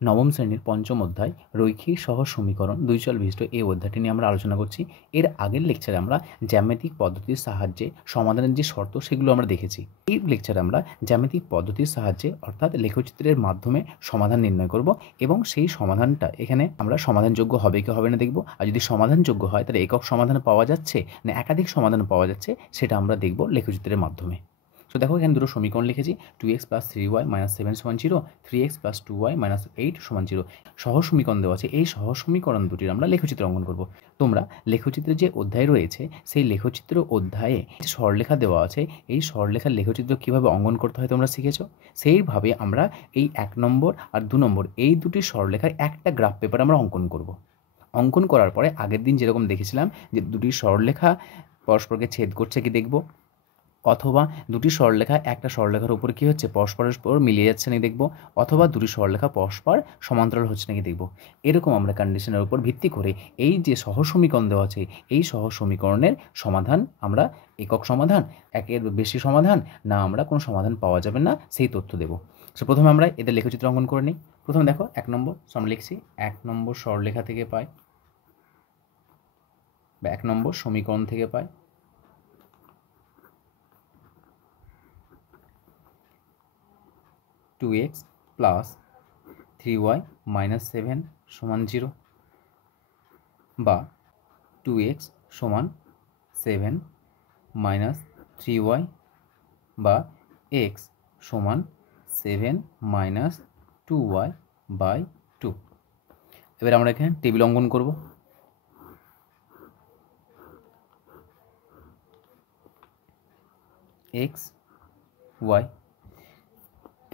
নবম শ্রেণীর পঞ্চম অধ্যায় রৈখিক সহজ সমীকরণ দুই চল বিশিষ্ট এই অধ্যায়টি নিয়ে আমরা আলোচনা করছি। এর আগের লেকচারে আমরা জ্যামিতিক পদ্ধতির সাহায্যে সমাধানের যে শর্ত সেগুলো আমরা দেখেছি। এই লেকচারে আমরা জ্যামিতিক পদ্ধতির সাহায্যে অর্থাৎ লেখচিত্রের মাধ্যমে সমাধান নির্ণয় করব এবং সেই সমাধানটা এখানে আমরা সমাধানযোগ্য হবে কি হবে না দেখব। আর যদি সমাধানযোগ্য হয় তাহলে একক সমাধান পাওয়া যাচ্ছে না একাধিক সমাধান পাওয়া যাচ্ছে সেটা আমরা দেখব লেখচিত্রের মাধ্যমে। তো দেখো এখানে দুটো সমীকরণ লিখেছি, 2x + 3y - 7 = 0, 3x + 2y - 8 = 0। সহজ সমীকরণ দেওয়া আছে, এই সহজ সমীকরণ দুটির আমরা লেখচিত্র অঙ্কন করব। তোমরা লেখচিত্রের যে অধ্যায় রয়েছে সেই লেখচিত্র অধ্যায়ে সরলরেখা দেওয়া আছে, এই সরলরেখার লেখচিত্র কীভাবে অঙ্কন করতে হয় তোমরা শিখেছো। সেইভাবে আমরা এই 1 নম্বর আর 2 নম্বর এই দুটি সরলরেখার একটা গ্রাফ পেপার আমরা অঙ্কন করব। অঙ্কন করার পরে আগের দিন যেরকম দেখেছিলাম যে দুটি সরলরেখা পরস্পরকে ছেদ করছে কি দেখব, অথবা দুটি সরলরেখা একটা সরলরেখার উপর কী হচ্ছে পরস্পরের উপর মিলিয়ে যাচ্ছে নাকি দেখব, অথবা দুটি সরলরেখা পরস্পর সমান্তরাল হচ্ছে নাকি দেখব। এরকম আমরা কন্ডিশনের উপর ভিত্তি করে এই যে সহজ সমীকরণ দেওয়া আছে এই সহজ সমীকরণের সমাধান আমরা একক সমাধান, একের বেশি সমাধান না আমরা কোনো সমাধান পাওয়া যাবে না সেই তথ্য দেব। সো প্রথমে আমরা এদের লেখচিত্র অঙ্কন করে নিই। প্রথমে দেখো 1 নম্বর আমরা লিখছি 1 নম্বর সরলরেখা থেকে পাই বা 1 নম্বর সমীকরণ থেকে পাই 2x + 3y - 7 = 0 বা 2x = 7 - 3y বা x = 7 - 2y/2। এবার আমরা এখানে টেবিল অঙ্কন করব। x y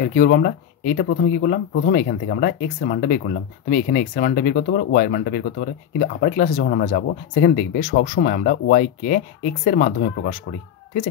এর কী করবো আমরা, এইটা প্রথমে কী করলাম, প্রথমে এখান থেকে আমরা এক্সের মানটা বের করলাম। তুমি এখানে এক্সের মানটা বের করতে পারো, ওয়াইয়ের মানটা বের করতে পারো, কিন্তু আপার ক্লাসে যখন আমরা যাব সেখানে দেখবে সবসময় আমরা ওয়াইকে এক্সের মাধ্যমে প্রকাশ করি, ঠিক আছে।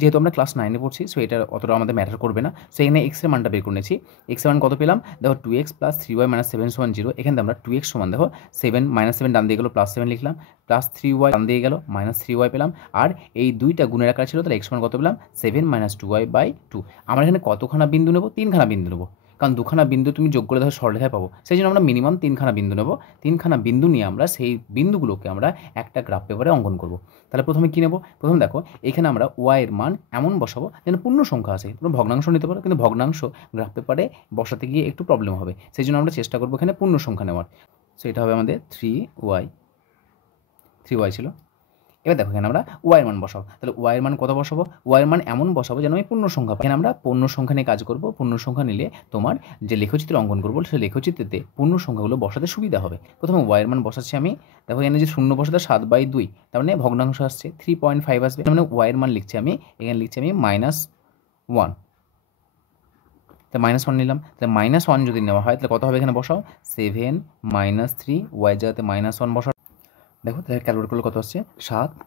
যেহেতু আমরা ক্লাস 9-এ পড়ছি সো এটা অতটা আমাদের ম্যাটার করবে না। সো এখানে এক্সের মানটা বের করে নিয়েছি। এক্সের মান কত পেলাম দেখো, 2x + 3y - 7 = 0। এখানে আমরা 2x সমান দেখো 7 - 7 ডান দিয়ে গেলো +7 লিখলাম, +3y ডান দিয়ে গেল -3y পেলাম, আর এই দুইটা গুণের আকার ছিল তাহলে x সমান কত পেলাম 7 - 2y/2। আমরা এখানে কতখানা বিন্দু নেব, 3খানা বিন্দু নেব, কারণ 2খানা বিন্দু তুমি যোগ করে ধরো সরলরেখায় পাবো, সেই জন্য আমরা মিনিমাম 3খানা বিন্দু নেব। 3খানা বিন্দু নিয়ে আমরা সেই বিন্দুগুলোকে আমরা একটা গ্রাফ পেপারে অঙ্কন করব। তাহলে প্রথমে কী নেব, প্রথম দেখো এখানে আমরা ওয়াইয়ের মান এমন বসাবো যেন পূর্ণ সংখ্যা আছে। তোমরা ভগ্নাংশ নিতে পারো, কিন্তু ভগ্নাংশ গ্রাফ পেপারে বসাতে গিয়ে একটু প্রবলেম হবে, সেই জন্য আমরা চেষ্টা করবো এখানে পূর্ণ সংখ্যা নেওয়ার। সো এটা হবে আমাদের 3y ছিল। এবার দেখো এখানে আমরা ওয়াইয়ের মান বসাবো, তাহলে ওয়াইয়ের মান কত বসাবো, ওয়াইয়ের মান এমন বসাবো যেন আমি পূর্ণ সংখ্যা পাই। এখানে আমরা পূর্ণ সংখ্যা নিয়ে কাজ করবো। পূর্ণ সংখ্যা নিলে তোমার যে লেখচিত্র অঙ্কন করবো সেই লেখচিত্রতে পূর্ণ সংখ্যাগুলো বসাতে সুবিধা হবে। প্রথমে ওয়াইয়ের মান বসাচ্ছি আমি, দেখো এখানে যে শূন্য বসাতে 7/2, তার মানে ভগ্নাংশ আসছে 3.5 আসবে, তার মানে ওয়াইয়ের মান লিখছি আমি, এখানে লিখছি আমি -1, তো -1 নিলাম। তাহলে -1 যদি নেওয়া হয় তাহলে কত হবে এখানে বসাও 7 - 3, ওয়াই জায়গাতে -1 বসাও। দেখো তাহলে ক্যালকুলেট করলে কত আসছে 7 -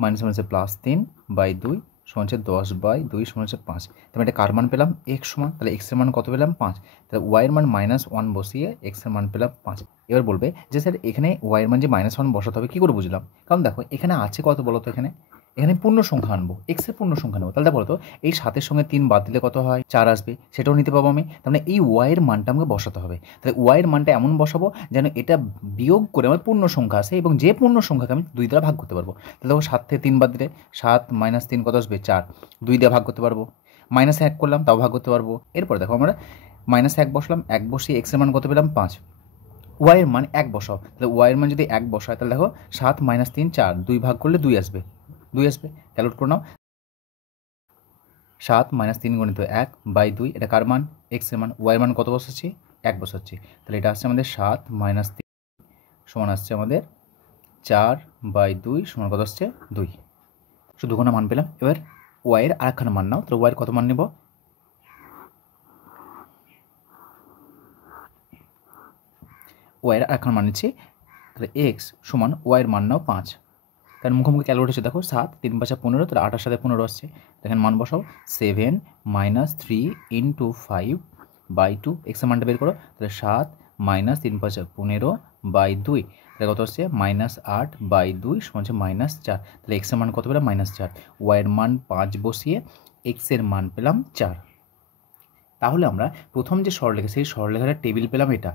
+3/2 = 10/2 = 5। তাহলে এটা কার মান পেলাম x সমান, তাহলে x এর মান কত পেলাম 5, তাহলে y এর মান -1 বসিয়ে x এর মান পেলাম 5। এবার বলবে যে স্যার এখানে y এর মান যে -1 বসাতে হবে কী করে বুঝলাম, কারণ দেখো এখানে আছে কত বলো তো, এখানে পূর্ণ সংখ্যা আনবো, এক্সের পূর্ণ সংখ্যা নেবো। তাহলে বলো তো এই 7-এর সঙ্গে 3 বাদ দিলে কত হয় 4 আসবে, সেটাও নিতে পাবো আমি। তার মানে এই ওয়াইয়ের মানটা আমাকে বসাতে হবে। তাহলে ওয়াইয়ের মানটা এমন বসাবো যেন এটা বিয়োগ করে আমার পূর্ণ সংখ্যা আসে এবং যে পূর্ণ সংখ্যাকে আমি 2 দ্বারা ভাগ করতে পারবো। তাহলে দেখো 7 থেকে 3 বাদ দিলে 7 - 3 কত আসবে 4, 2 দিয়ে ভাগ করতে পারবো। -1 করলাম তাও ভাগ করতে পারবো। এরপর দেখো আমরা -1 বসলাম, 1 বসিয়ে এক্সের মান কত পেলাম 5, ওয়াইয়ের মান 1 বসাও। তাহলে ওয়াইয়ের মান যদি 1 বসায় তাহলে দেখো 7 - 3 4, 2 ভাগ করলে 2 আসবে, ক্যালকুলেট করে নাও। 7 - 3 × 1/2, এটা কার মান এক্স এর মান, ওয়াইয়ের মান কত বসাচ্ছি 1 বসাচ্ছি। তাহলে এটা আসছে আমাদের 7 - 3 সমান আসছে আমাদের 4/2 সমান কত আসছে 2। শুধু দুখানা মান পেলাম। এবার ওয়াইয়ের আরেকখানা মান নাও, তাহলে ওয়াইয়ের কত মান নেব, ওয়াইয়ের আরেকখানা মান নিচ্ছি। তাহলে এক্স সমান ওয়াইয়ের মান নাও 5, কারণ মুখোমুখি ক্যালকুলেট হচ্ছে দেখো 7 3 × 5 = 15, তাহলে 8-এর সাথে 15 আসছে। এখানে মান বসাও 7 - 3 × 5/2, এক্স এর মানটা বের করো। তাহলে 7 - 3 × 5 = 15/2, তাহলে কত আসছে -8/2 = -4। তাহলে এক্স এর মান কত পেলাম -4, ওয়াইয়ের মান 5 বসিয়ে এক্স এর মান পেলাম 4। তাহলে আমরা প্রথম যে সরলরেখা সেই সরলরেখার টেবিল পেলাম, এটা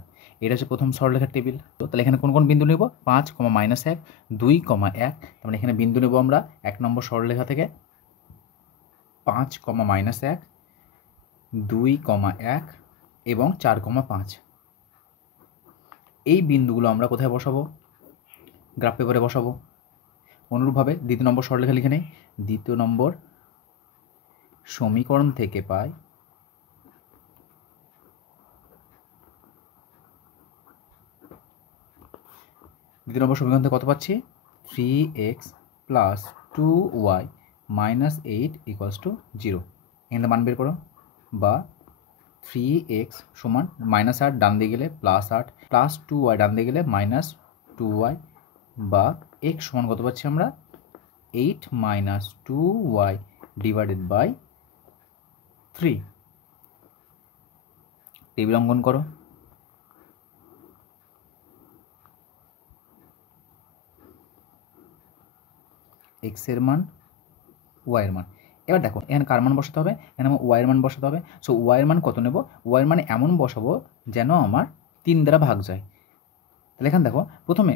হচ্ছে প্রথম সরলরেখার টেবিল। তো তাহলে এখানে কোন কোন বিন্দু নেব? 5, -1, 2, 1। তার মানে এখানে বিন্দু নেব আমরা 1 নম্বর সরলরেখা থেকে 5, -1, 2, 1 এবং 4, 5। এই বিন্দুগুলো আমরা কোথায় বসাবো? গ্রাফ পেপারে বসাবো। অনুরূপভাবে দ্বিতীয় নম্বর সরলরেখা লিখে নেই। দ্বিতীয় নম্বর সমীকরণ থেকে পাই দ্বিতীয় নম্বর সমীকরণ থেকে কত পাচ্ছি? 3x + 2y - 8 = 0। এখানে মান বের করো। বা 3x সমান -8 ডান দিকে গেলে +8 প্লাস 2y ডান দিকে গেলে -2y বা x সমান কত পাচ্ছি আমরা? 8 - 2y / 3। টেবিল অঙ্কন করো। x এর মান, y এর মান। এবার দেখো এখানে কার মান বসাতে হবে? এখানে আমার y এর মান বসাতে হবে। সো y এর মান কত নেব? y এর মানে এমন বসাবো যেন আমার 3 দ্বারা ভাগ যায়। তাহলে এখানে দেখো প্রথমে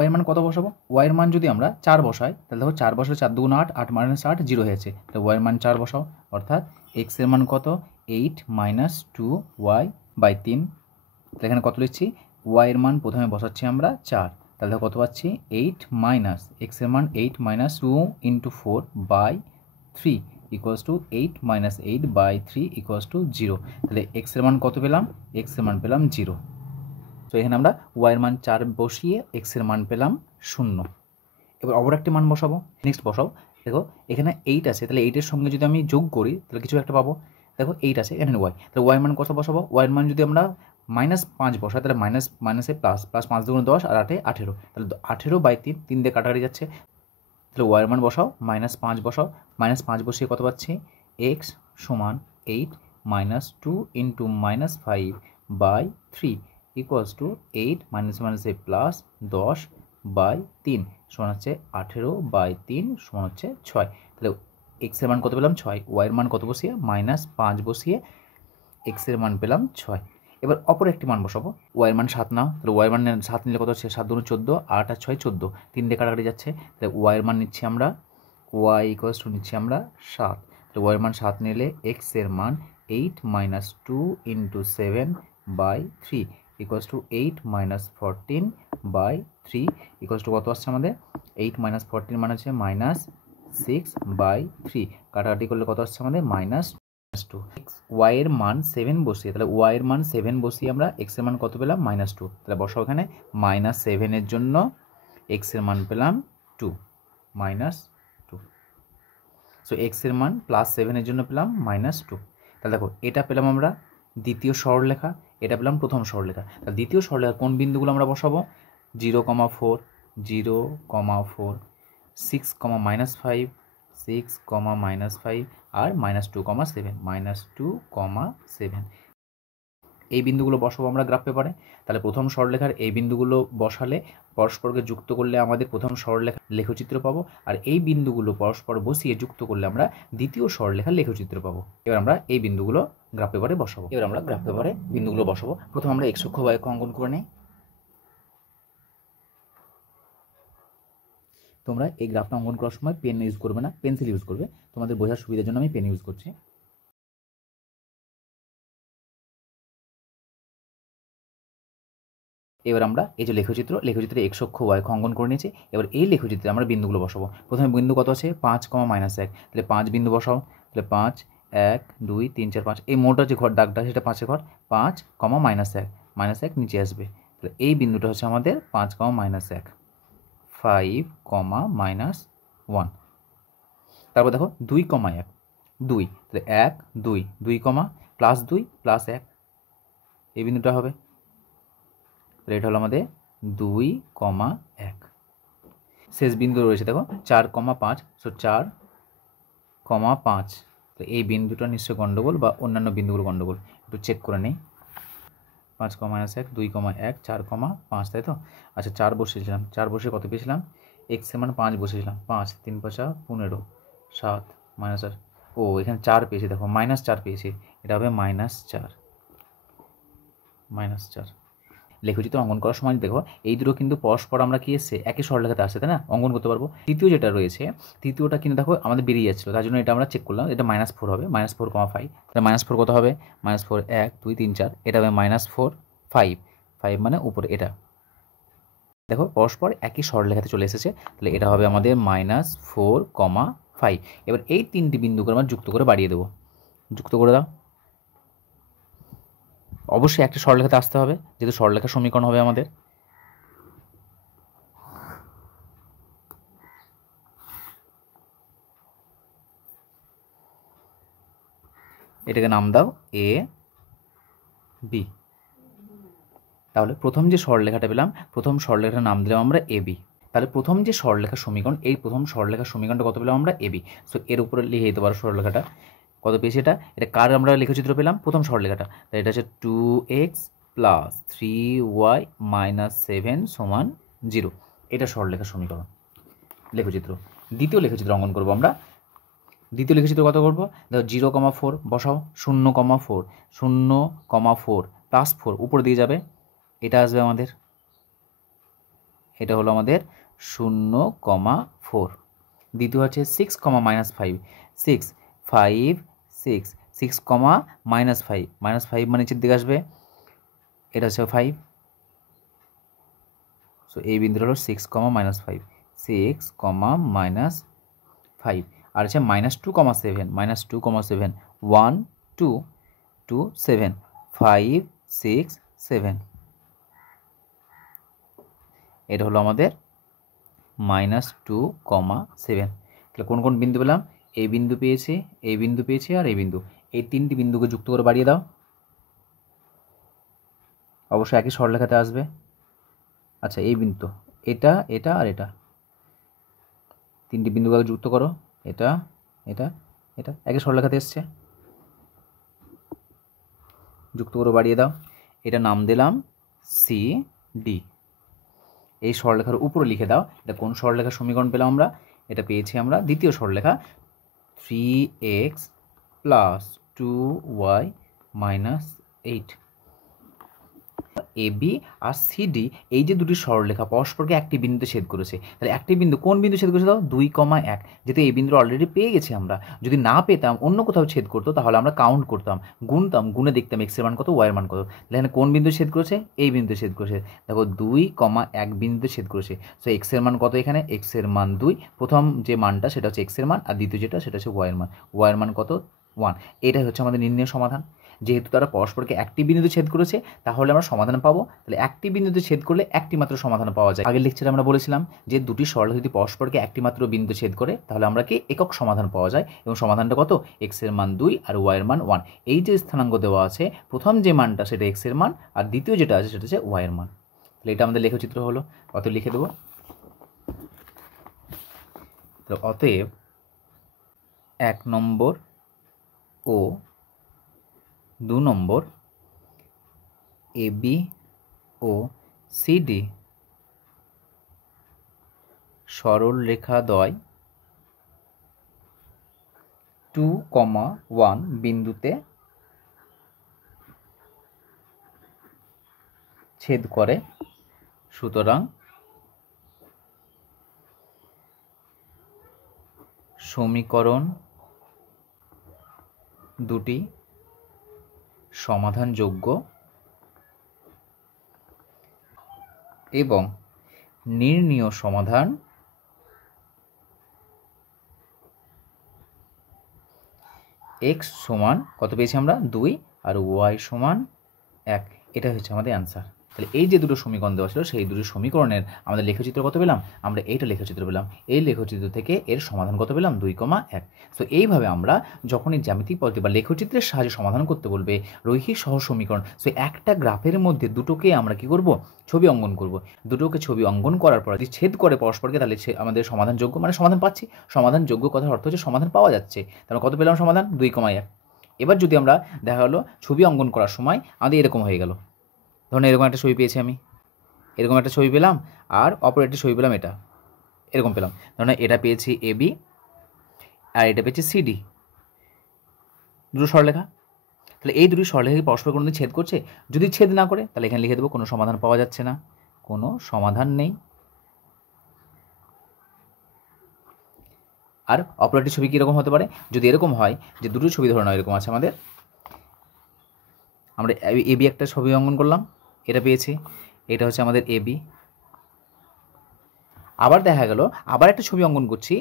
y এর মান কত বসাবো? y এর মান যদি আমরা 4 বসাই, তাহলে দেখো 4 বসালে 4 2 8, 8 - 8 0 হয়েছে। তাহলে y এর মান 4 বসাও, অর্থাৎ x এর মান কত? 8 - 2y / 3। তাহলে এখানে কত লিখছি? y এর মান প্রথমে বসাচ্ছি আমরা 4। তাহলে কত পাচ্ছি? 8 - x এর মান 8 - 2 × 4 / 3 = 8 - 8 / 3 = 0। তাহলে x এর মান কত পেলাম? x এর মান পেলাম 0। তো এখানে আমরা y এর মান 4 বসিয়ে x এর মান পেলাম 0। এবার অপর একটি মান বসাবো। নেক্সট বসাও। দেখো এখানে 8 আছে, তাহলে 8 এর সঙ্গে যদি আমি যোগ করি তাহলে কিছু একটা পাবো। দেখো 8 আছে, এখানে y, তাহলে y এর মান কত বসাবো? y এর মান যদি আমরা -5 বসাই, তাহলে মাইনাসে প্লাস, প্লাস 5 × 10 আর 8 = 18। তাহলে 18/3, 3 দিয়ে কাটাকাটি যাচ্ছে। তাহলে y এর মান বসাও, -5 বসাও। -5 বসিয়ে কত পাচ্ছি? x সমান 8 - 2 × -5/3 = 8 - প্লাস 10/3 সমান হচ্ছে 18/3 সমান হচ্ছে 6। তাহলে x এর মান কত পেলাম? 6। y এর মান কত বসিয়ে? -5 বসিয়ে x এর মান পেলাম 6। এবার অপর একটি মান বসাবো। y এর মান 7 নাও, তাহলে y এর মান 7 নিলে কত হচ্ছে? 7 × 14, 8 আর 6 14, 3 দিয়ে কাটাকাটি যাচ্ছে। তাহলে y এর মান নিচ্ছি আমরা, y = নিচ্ছি আমরা 7। তাহলে y এর মান 7 নিলে x এর মান 8 - 2 × 7/3 = 8 - 14/3 = কত আসছে আমাদের? 8 - 14 মানে হচ্ছে -6/3। কাটাকাটি করলে কত আসছে আমাদের? -2। y এর মান 7 বসিয়ে, তাহলে y এর মান 7 বসিয়ে আমরা x এর মান কত পেলাম? -2। তাহলে বসাও এখানে -7 এর জন্য x এর মান পেলাম 2 -2। সো x এর মান +7 এর জন্য পেলাম -2। তাহলে দেখো এটা পেলাম আমরা দ্বিতীয় সরলরেখা, এটা পেলাম প্রথম সরলরেখা। তাহলে দ্বিতীয় সরলরেখা কোন বিন্দুগুলো আমরা বসাবো? 0, 4, 0, 4, 6, -5, 6, -5 আর -2, 7, -2, 7। এই বিন্দুগুলো বসাবো আমরা গ্রাফ পেপারে। তাহলে প্রথম সরলরেখার এই বিন্দুগুলো বসালে পরস্পরকে যুক্ত করলে আমাদের প্রথম সরলরেখার লেখচিত্র পাবো, আর এই বিন্দুগুলো পরস্পর বসিয়ে যুক্ত করলে আমরা দ্বিতীয় সরলরেখার লেখচিত্র পাবো। এবার আমরা এই বিন্দুগুলো গ্রাফ পেপারে বসাবো। এবার আমরা গ্রাফ পেপারে বিন্দুগুলো বসাবো। প্রথমে আমরা x অক্ষ y অক্ষ অঙ্কন করে নিই। তোমরা এই গ্রাফটা অঙ্কন করার সময় পেন ইউজ করবে না, পেন্সিল ইউজ করবে। তোমাদের বোঝার সুবিধার জন্য আমি পেন ইউজ করছি। এবার আমরা এই যে লেখচিত্রে x অক্ষ y অক্ষ অঙ্কন করে নিয়েছি। এবার এই লেখচিত্রে আমরা বিন্দুগুলো বসাবো। প্রথমে বিন্দু কত আছে? 5, -1। তাহলে 5 বিন্দু বসাও। তাহলে 5, 1, 2, 3, 4, 5। এই মোটা যে ঘর দাগটা সেটা 5 ঘর। 5, -1 নিচে আসবে। তাহলে এই বিন্দুটা হচ্ছে আমাদের 5, -1, 5, -1। তারপর দেখো 2, 1, 2। তাহলে 1, 2, 2, +2 +1, এই বিন্দুটা হবে। তাহলে এটা হলো আমাদের 2, 1। শেষ বিন্দু রয়েছে দেখো 4, 5। সো 4, 5। তো এই বিন্দুটা নিশ্চয়ই গন্ডগোল বা অন্যান্য বিন্দুগুলো গন্ডগোল, একটু চেক করে নেই। 5, -1, 2, 1, 4, 5, তাই তো? আচ্ছা 4 বসিয়েছিলাম, 4 বসে কত পেয়েছিলাম? x এর মান 5 বসিয়েছিলাম। 5, 3, 5, 15, 7, -8। ও এখানে 4 পেয়েছি, দেখো -4 পেয়েছি। এটা হবে -4 -4। লেখচিত্র অঙ্কন করার সময় দেখো এই দুটো কিন্তু পরস্পর আমরা কি এসছে একই সরলরেখাতে আসছে, তাই না, অঙ্কন করতে পারবো। তৃতীয় যেটা রয়েছে, তৃতীয়টা কিন্তু দেখো আমাদের বেরিয়ে যাচ্ছিলো, তার জন্য এটা আমরা চেক করলাম, এটা -4 হবে, -4,5। তাহলে -4 কত হবে, -4 1 2 3 4, এটা হবে -4 5, 5 মানে উপরে এটা। দেখো পরস্পর একই সরলরেখাতে চলে এসেছে, তাহলে এটা হবে আমাদের -4, 5। এবার এই তিনটি বিন্দুকে আমরা যুক্ত করে বাড়িয়ে দেবো, যুক্ত করে দাও। অবশ্যই একটা সরলরেখাতে আসতে হবে, যেহেতু সরলরেখার সমীকরণ হবে আমাদের। এটাকে নাম দাও এ বি। তাহলে প্রথম যে সরলরেখাটা পেলাম, প্রথম সরলরেখাটার নাম দিলাম আমরা এ বি। তাহলে প্রথম যে সরলরেখার সমীকরণ, এই প্রথম সরলরেখার সমীকরণটা কত পেলাম আমরা, এ বি। সো এর উপরে লিখে দিতে পারো সরলরেখাটা কত পেয়েছি, এটা কার আমরা লেখচিত্র পেলাম, প্রথম সরলরেখাটা। তাই এটা হচ্ছে 2x + 3y - 7 = 0। এটা সরলরেখার সমীকরণ লেখচিত্র। দ্বিতীয় লেখচিত্র অঙ্কন করবো আমরা। দ্বিতীয় লেখচিত্র কত করবো, দেখো 0,4 বসাও, 0,4 0,4 +4 উপর দিয়ে যাবে, এটা আসবে আমাদের, এটা হলো আমাদের 0,4। দ্বিতীয় আছে 6, -5 6 5 6 6, -5 -5 মানে নিচের দিকে আসবে, এটা হচ্ছে 5। সো এই বিন্দুটা হলো 6, -5 6, -5। আর আছে -2,7 -2,7 1 2 2 7 5 6 7, এটা হলো আমাদের -2,7। তাহলে কোন কোন বিন্দু পেলাম, এই বিন্দু পেয়েছি, এই বিন্দু পেয়েছি, আর এই বিন্দু। এই তিনটি বিন্দুকে যুক্ত করে বাড়িয়ে দাও, অবশ্যই একই সরলরেখাতে আসবে। আচ্ছা এই বিন্দু, এটা এটা আর এটা, তিনটি বিন্দুকে যুক্ত করো, এটা এটা এটা একই সরলরেখাতে এসছে, যুক্ত করে বাড়িয়ে দাও। এটা নাম দিলাম সি ডি। এই সরলরেখার উপরে লিখে দাও, এটা কোন সরলরেখার সমীকরণ পেলাম আমরা, এটা পেয়েছি আমরা দ্বিতীয় সরলরেখা 3x + 2y - 8। A B R C D এই যে দুটি সরলরেখা পরস্পরকে একটি বিন্দুতে ছেদ করেছে, তাহলে একটি বিন্দু কোন বিন্দু ছেদ করেছে, দাও 2,1। যেহেতু এই বিন্দু অলরেডি পেয়ে গেছি আমরা, যদি না পেতাম অন্য কোথাও ছেদ করতো তাহলে আমরা কাউন্ট করতাম, গুনতাম, গুনে দেখতাম এক্সের মান কত, ওয়াইয়ের মান কত। তাহলে এখানে কোন বিন্দু ছেদ করেছে, এই বিন্দু ছেদ করেছে, দেখো 2,1 বিন্দু ছেদ করেছে। সো এক্সের মান কত, এখানে এক্সের মান 2, প্রথম যে মানটা সেটা হচ্ছে এক্সের মান, আর দ্বিতীয় যেটা সেটা হচ্ছে ওয়াইয়ের মান, ওয়াইয়ের মান কত 1। এটাই হচ্ছে আমাদের নির্ণয় সমাধান। যেহেতু তারা পরস্পরকে একটি বিন্দুতে ছেদ করেছে, তাহলে আমরা সমাধান পাবো। তাহলে একটি বিন্দুতে ছেদ করলে একটি মাত্র সমাধান পাওয়া যায়। আগের লেকচারে আমরা বলেছিলাম যে দুটি সরলরেখা যদি পরস্পরকে একটি মাত্র বিন্দু ছেদ করে, তাহলে আমরা কি একক সমাধান পাওয়া যায়। এবং সমাধানটা কত, এক্স এর মান 2 আর ওয়াই এর মান 1। এই যে স্থানাঙ্ক দেওয়া আছে, প্রথম যে মানটা সেটা এক্স এর মান, আর দ্বিতীয় যেটা আছে সেটা হচ্ছে ওয়াই এর মান। তাহলে এটা আমাদের লেখচিত্র হলো, কত লিখে দেবো। তো অতএব 1 নম্বর ও 2 নম্বর A B O C D সরল রেখাদ্বয় 2,1 বিন্দুতে ছেদ করে, সুতরাং সমীকরণ দুটি সমাধানযোগ্য এবং নির্ণীয় সমাধান এক্স সমান কত পেয়েছি আমরা 2 আর ওয়াই সমান 1। এটা হচ্ছে আমাদের অ্যান্সার। তাহলে এই যে দুটো সমীকরণ দেওয়া ছিল, সেই দুটো সমীকরণের আমাদের লেখচিত্র কত পেলাম, আমরা এইটা লেখচিত্র পেলাম। এই লেখচিত্র থেকে এর সমাধান কত পেলাম, 2,1। সো এইভাবে আমরা যখনই জ্যামিতিক পদ্ধতি বা লেখচিত্রের সাহায্যে সমাধান করতে বলবে রৈখিক সহজ সমীকরণ, সো একটা গ্রাফের মধ্যে দুটোকে আমরা কি করব, ছবি অঙ্কন করব। দুটোকে ছবি অঙ্কন করার পর যদি ছেদ করে পরস্পরকে, তাহলে আমাদের সমাধানযোগ্য, মানে সমাধান পাচ্ছি। সমাধানযোগ্য কথার অর্থ হচ্ছে সমাধান পাওয়া যাচ্ছে। তাহলে কত পেলাম সমাধান, 2,1। এবার যদি আমরা দেখা হলো ছবি অঙ্কন করার সময় আমাদের এরকম হয়ে গেল, ধরুন এরকম একটা ছবি পেয়েছি আমি, এরকম একটা ছবি পেলাম, আর অপর একটা ছবি পেলাম, এটা এরকম পেলাম। ধরুন এটা পেয়েছি এ বি আর এটা পেয়েছি সি ডি, দুটো সরলরেখা। তাহলে তাহলে এই দুটি সরলরেখা পরস্পর কোনোদিন ছেদ করছে? যদি ছেদ না করে তাহলে এখানে লিখে দেবো কোনো সমাধান পাওয়া যাচ্ছে না, কোনো সমাধান নেই। আর অপর একটি ছবি কীরকম হতে পারে? যদি এরকম হয় যে দুটো ছবি ধরে নাও এরকম আছে আমাদের, আমরা এবি একটা ছবি অঙ্কন করলাম, এটা পেয়েছি, এটা হচ্ছে আমাদের এবি। আবার দেখা গেল আবার একটা ছবি অঙ্কন করছি,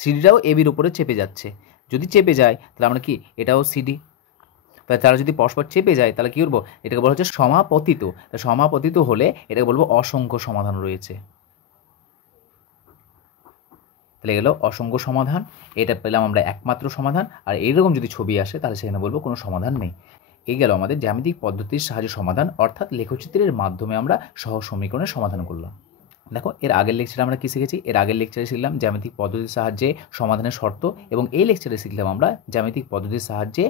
সিডিটাও এবির উপরে চেপে যাচ্ছে। যদি চেপে যায় তাহলে আমরা কি, এটাও সিডি। তাহলে তারা যদি পরস্পর চেপে যায় তাহলে কী করবো? এটাকে বলা হচ্ছে সমাপতিত। সমাপতিত হলে এটাকে বলবো অসংখ্য সমাধান রয়েছে। তাহলে গেল অসংখ্য সমাধান, এটা পেলাম আমরা একমাত্র সমাধান। আর এইরকম যদি ছবি আসে তাহলে সেখানে বলবো কোনো সমাধান নেই। এই গেল আমাদের জ্যামিতিক পদ্ধতির সাহায্যে সমাধান, অর্থাৎ লেখচিত্রের মাধ্যমে আমরা সহজ সমীকরণের সমাধান করলাম। দেখো এর আগের লেকচারে আমরা কী শিখেছি? এর আগের লেকচারে শিখলাম জ্যামিতিক পদ্ধতির সাহায্যে সমাধানের শর্ত, এবং এই লেকচারে শিখলাম আমরা জ্যামিতিক পদ্ধতির সাহায্যে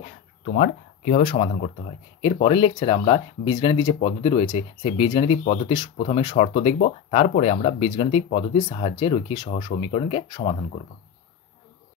তোমার কীভাবে সমাধান করতে হয়। এর পরের লেকচারে আমরা বীজগাণিতিক যে পদ্ধতি রয়েছে সেই বীজগাণিতিক পদ্ধতির প্রথমে শর্ত দেখব, তারপরে আমরা বীজগাণিতিক পদ্ধতির সাহায্যে রৈখিক সহজ সমীকরণকে সমাধান করব।